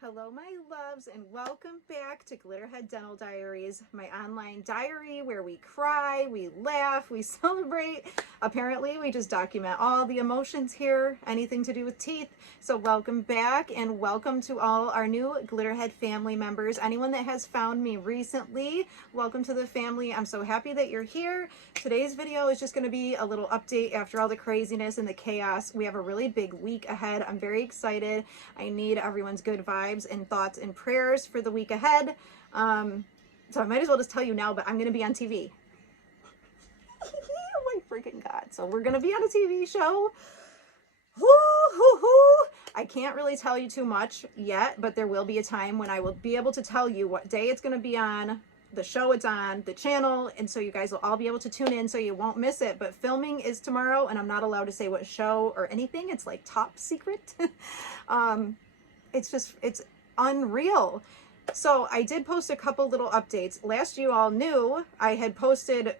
Hello, my loves, and welcome back to Glitterhead Dental Diaries, my online diary where we cry, we laugh, we celebrate. Apparently, we just document all the emotions here, anything to do with teeth. So, welcome back, and welcome to all our new Glitterhead family members. Anyone that has found me recently, welcome to the family. I'm so happy that you're here. Today's video is just going to be a little update after all the craziness and the chaos. We have a really big week ahead. I'm very excited. I need everyone's good vibes and thoughts and prayers for the week ahead. So I might as well just tell you now, but I'm going to be on TV. Oh my freaking God. So we're going to be on a TV show. I can't really tell you too much yet, but there will be a time when I will be able to tell you what day it's going to be on, the show it's on, the channel, and so you guys will all be able to tune in so you won't miss it. But filming is tomorrow, and I'm not allowed to say what show or anything. It's like top secret. It's unreal. So I did post a couple little updates. Last you all knew I had posted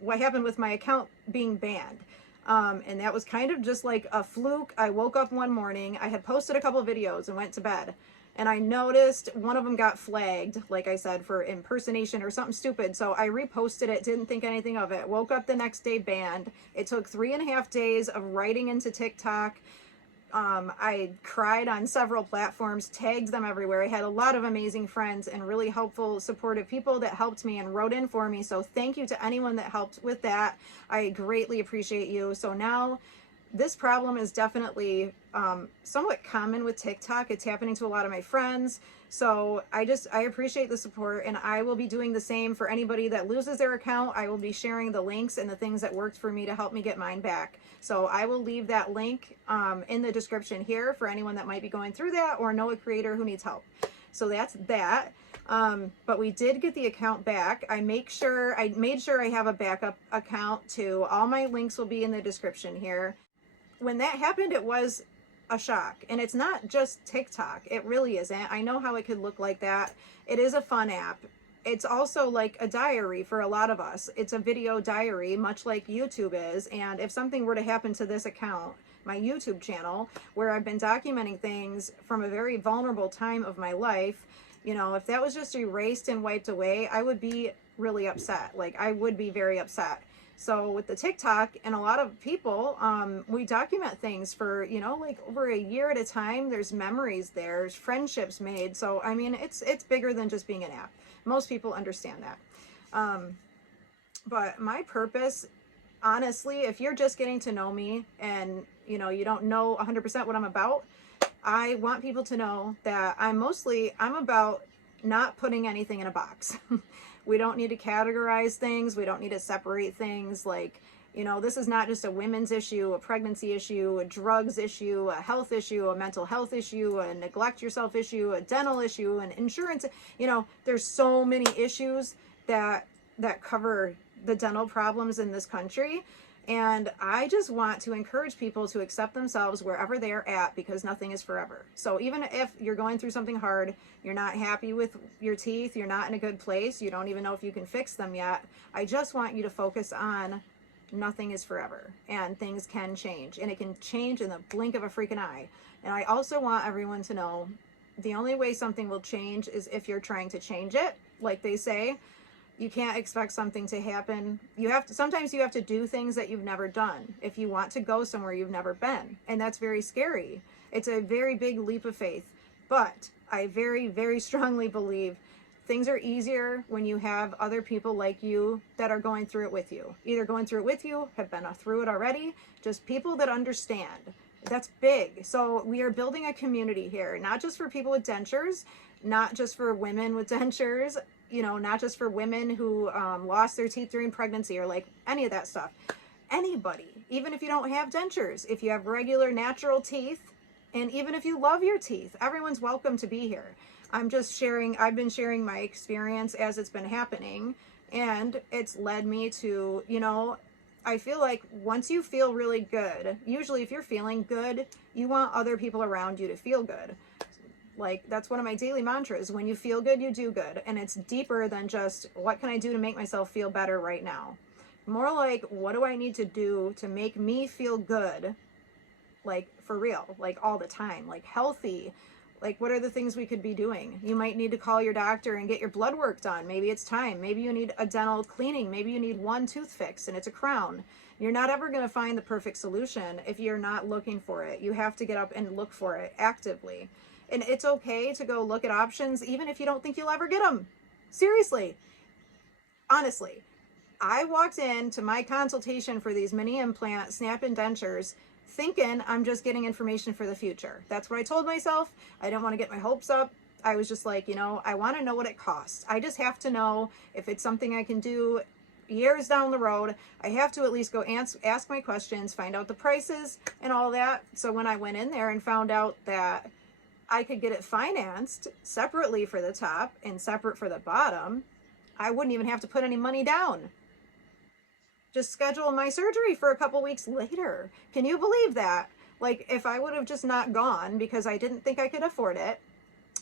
what happened with my account being banned. And that was kind of just like a fluke. I woke up one morning, I had posted a couple videos and went to bed. And I noticed one of them got flagged, like I said, for impersonation or something stupid. So I reposted it, didn't think anything of it. Woke up the next day banned. It took 3.5 days of writing into TikTok. I cried on several platforms, tagged them everywhere. I had a lot of amazing friends and really helpful, supportive people that helped me and wrote in for me. So thank you to anyone that helped with that. I greatly appreciate you. So now this problem is definitely somewhat common with TikTok. It's happening to a lot of my friends. So I appreciate the support, and I will be doing the same for anybody that loses their account. I will be sharing the links and the things that worked for me to help me get mine back. So I will leave that link in the description here for anyone that might be going through that or know a creator who needs help. So that's that. But we did get the account back. I made sure I have a backup account too. All my links will be in the description here. When that happened, it was a shock. And it's not just TikTok. It really isn't. I know how it could look like that. It is a fun app. It's also like a diary for a lot of us. It's a video diary, much like YouTube is. And if something were to happen to this account, my YouTube channel, where I've been documenting things from a very vulnerable time of my life, you know, if that was just erased and wiped away, I would be really upset. Like, I would be very upset. So with the TikTok and a lot of people, we document things for, you know, like over a year at a time. There's memories there's friendships made. So, I mean, it's bigger than just being an app. Most people understand that. But my purpose, honestly, if you're just getting to know me and, you know, you don't know 100% what I'm about, I want people to know that I'm about not putting anything in a box. We don't need to categorize things. We don't need to separate things. Like, you know, this is not just a women's issue, a pregnancy issue, a drugs issue, a health issue, a mental health issue, a neglect yourself issue, a dental issue, an insurance. You know, there's so many issues that cover the dental problems in this country. And I just want to encourage people to accept themselves wherever they're at, because nothing is forever. So even if you're going through something hard, you're not happy with your teeth, you're not in a good place, you don't even know if you can fix them yet, I just want you to focus on nothing is forever and things can change, and it can change in the blink of a freaking eye. And I also want everyone to know the only way something will change is if you're trying to change it. Like they say, you can't expect something to happen. Sometimes you have to do things that you've never done if you want to go somewhere you've never been. And that's very scary. It's a very big leap of faith. But I very, very strongly believe things are easier when you have other people like you that are going through it with you. Either going through it with you, have been through it already, just people that understand. That's big. So we are building a community here, not just for people with dentures, not just for women with dentures, you know, not just for women who lost their teeth during pregnancy or like any of that stuff. Anybody, even if you don't have dentures, if you have regular natural teeth, and even if you love your teeth, everyone's welcome to be here. I've been sharing my experience as it's been happening, and it's led me to, you know, I feel like once you feel really good, usually if you're feeling good, you want other people around you to feel good. Like, that's one of my daily mantras. When you feel good, you do good. And it's deeper than just, what can I do to make myself feel better right now? More like, what do I need to do to make me feel good? Like, for real, like all the time, like healthy, Like, what are the things we could be doing? You might need to call your doctor and get your blood work done. Maybe it's time. Maybe you need a dental cleaning. Maybe you need one tooth fix and it's a crown. You're not ever going to find the perfect solution if you're not looking for it. You have to get up and look for it actively. And it's okay to go look at options even if you don't think you'll ever get them. Seriously. Honestly. I walked into my consultation for these mini implant snap-in dentures thinking I'm just getting information for the future. That's what I told myself. I didn't want to get my hopes up. I was just like, you know, I want to know what it costs. I just have to know if it's something I can do years down the road. I have to at least go ask my questions, find out the prices and all that. So when I went in there and found out that I could get it financed separately for the top and separate for the bottom, I wouldn't even have to put any money down. Just schedule my surgery for a couple weeks later. Can you believe that? Like, if I would have just not gone because I didn't think I could afford it,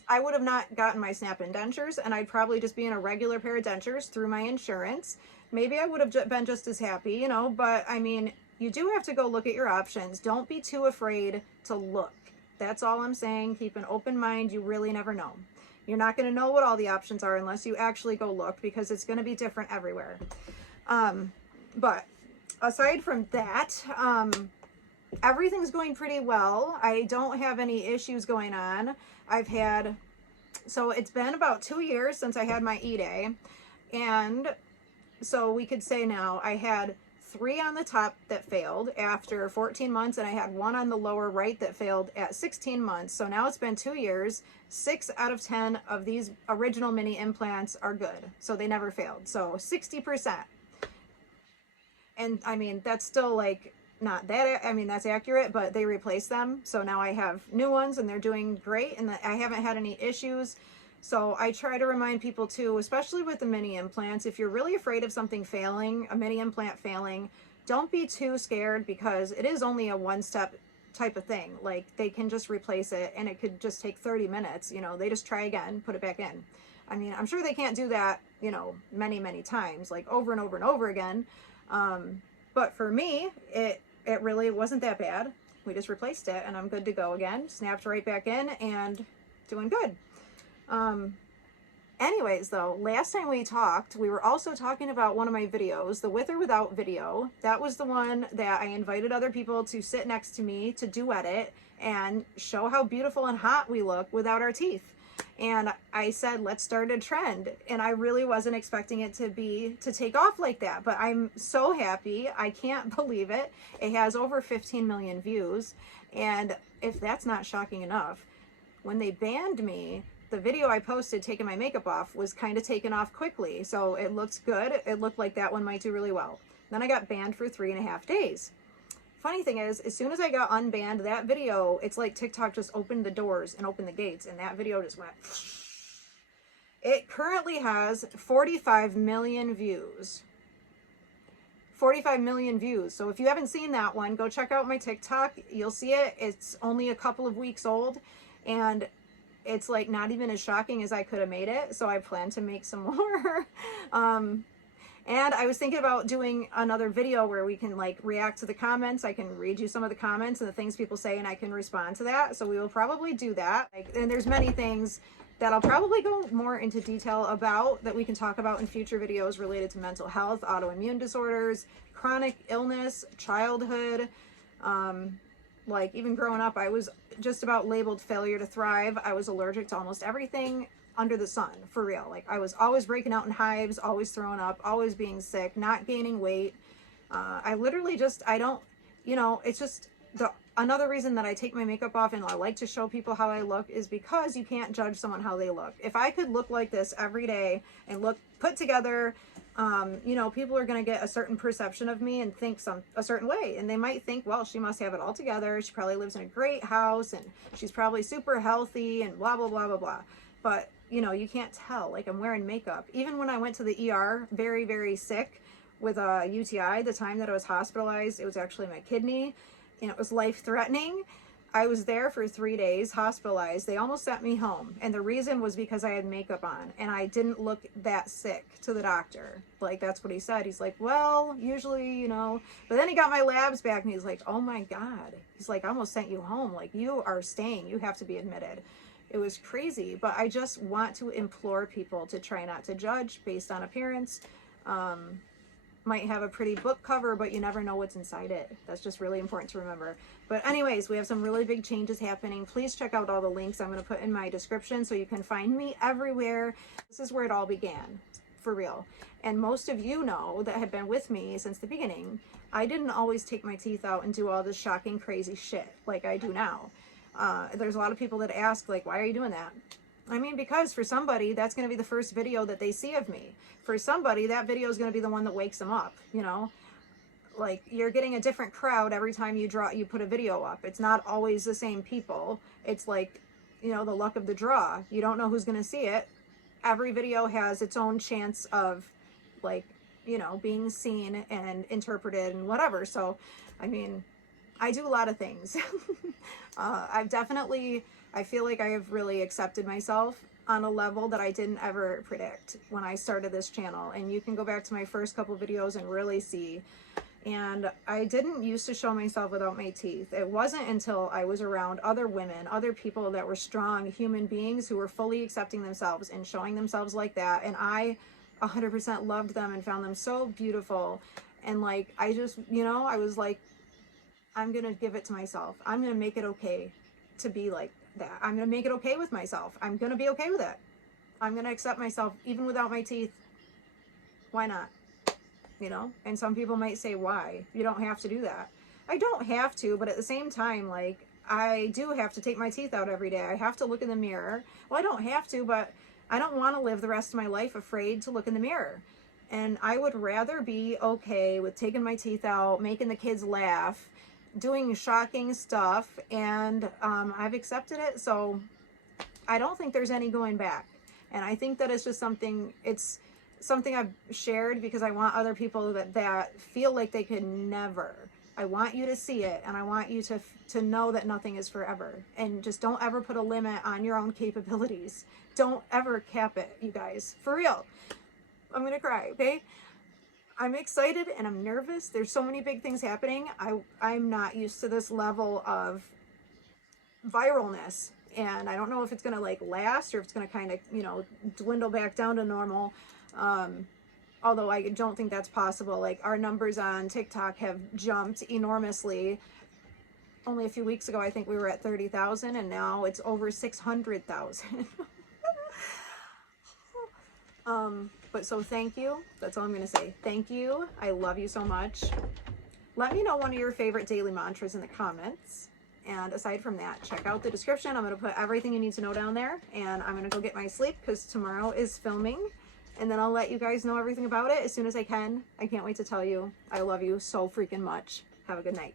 I would have not gotten my snap-in dentures, and I'd probably just be in a regular pair of dentures through my insurance. Maybe I would have been just as happy, you know, but I mean, you do have to go look at your options. Don't be too afraid to look. That's all I'm saying. Keep an open mind. You really never know. You're not going to know what all the options are unless you actually go look, because it's going to be different everywhere. But aside from that, everything's going pretty well. I don't have any issues going on. So it's been about 2 years since I had my E-Day. And so we could say now I had 3 on the top that failed after 14 months, and I had 1 on the lower right that failed at 16 months. So now it's been 2 years. 6 out of 10 of these original mini implants are good. So they never failed. So 60%. And I mean, that's still like not that, I mean, that's accurate, but they replaced them. So now I have new ones and they're doing great, and I haven't had any issues. So I try to remind people too, especially with the mini implants, if you're really afraid of something failing, a mini implant failing, don't be too scared, because it is only a one-step type of thing. Like, they can just replace it and it could just take 30 minutes. You know, they just try again, put it back in. I mean, I'm sure they can't do that, you know, many, many times, like over and over and over again. But for me, it really wasn't that bad. We just replaced it and I'm good to go again. Snapped right back in and doing good. Anyways, though, last time we talked, we were also talking about one of my videos, the with or without video. That was the one that I invited other people to sit next to me to duet it and show how beautiful and hot we look without our teeth. And I said, let's start a trend. And I really wasn't expecting it to take off like that, but I'm so happy. I can't believe it. It has over 15 million views. And if that's not shocking enough, when they banned me, the video I posted taking my makeup off was kind of taken off quickly. So it looks good. It looked like that one might do really well. Then I got banned for 3.5 days. Funny thing is, as soon as I got unbanned, that video, it's like TikTok just opened the doors and opened the gates, and that video just went. It currently has 45 million views. 45 million views. So if you haven't seen that one, go check out my TikTok. You'll see it. It's only a couple of weeks old, and it's like not even as shocking as I could have made it. So I plan to make some more. And I was thinking about doing another video where we can like react to the comments. I can read you some of the comments and the things people say, and I can respond to that. So we will probably do that. And there's many things that I'll probably go more into detail about that we can talk about in future videos related to mental health, autoimmune disorders, chronic illness, childhood. Like even growing up, I was just about labeled failure to thrive. I was allergic to almost everything under the sun, for real. Like, I was always breaking out in hives, always throwing up, always being sick, not gaining weight. I literally just, I don't, you know, it's just another reason that I take my makeup off and I like to show people how I look is because you can't judge someone how they look. If I could look like this every day and look put together, you know, people are going to get a certain perception of me and think a certain way. And they might think, well, she must have it all together. She probably lives in a great house and she's probably super healthy and blah, blah, blah, blah, blah. But you know, you can't tell. Like, I'm wearing makeup. Even when I went to the ER very, very sick with a UTI, the time that I was hospitalized, it was actually my kidney, and it was life-threatening. I was there for 3 days, hospitalized. They almost sent me home. And the reason was because I had makeup on and I didn't look that sick to the doctor. Like, that's what he said. He's like, well, usually, you know. But then he got my labs back and he's like, oh my God. He's like, I almost sent you home. Like, you are staying. You have to be admitted. It was crazy, but I just want to implore people to try not to judge based on appearance. Might have a pretty book cover, but you never know what's inside it. That's just really important to remember. But anyways, we have some really big changes happening. Please check out all the links I'm going to put in my description so you can find me everywhere. This is where it all began, for real. And most of you know that have been with me since the beginning, I didn't always take my teeth out and do all this shocking, crazy shit like I do now. There's a lot of people that ask, like, why are you doing that? I mean, because for somebody, that's going to be the first video that they see of me. For somebody, that video is going to be the one that wakes them up, you know? Like, you're getting a different crowd every time you put a video up. It's not always the same people. It's like, you know, the luck of the draw. You don't know who's going to see it. Every video has its own chance of, like, you know, being seen and interpreted and whatever. So, I mean, I do a lot of things. I feel like I have really accepted myself on a level that I didn't ever predict when I started this channel. And you can go back to my first couple videos and really see. And I didn't used to show myself without my teeth. It wasn't until I was around other women, other people that were strong human beings who were fully accepting themselves and showing themselves like that. And I 100% loved them and found them so beautiful. And like, I just, you know, I was like, I'm going to give it to myself. I'm going to make it okay to be like that. I'm going to make it okay with myself. I'm going to be okay with it. I'm going to accept myself even without my teeth. Why not? You know? And some people might say, why? You don't have to do that. I don't have to, but at the same time, like, I do have to take my teeth out every day. I have to look in the mirror. Well, I don't have to, but I don't want to live the rest of my life afraid to look in the mirror. And I would rather be okay with taking my teeth out, making the kids laugh, doing shocking stuff, and I've accepted it. So I don't think there's any going back. And I think that it's just something, it's something I've shared because I want other people that feel like they could never. I want you to see it, and I want you to know that nothing is forever. And just don't ever put a limit on your own capabilities. Don't ever cap it, you guys. For real. I'm gonna cry, okay? I'm excited and I'm nervous. There's so many big things happening. I'm not used to this level of viralness. And I don't know if it's gonna like last or if it's gonna kind of, you know, dwindle back down to normal. Although I don't think that's possible. Like, our numbers on TikTok have jumped enormously. Only a few weeks ago, I think we were at 30,000, and now it's over 600,000. But so thank you. That's all I'm going to say. Thank you. I love you so much. Let me know one of your favorite daily mantras in the comments. And aside from that, check out the description. I'm going to put everything you need to know down there. And I'm going to go get my sleep because tomorrow is filming. And then I'll let you guys know everything about it as soon as I can. I can't wait to tell you. I love you so freaking much. Have a good night.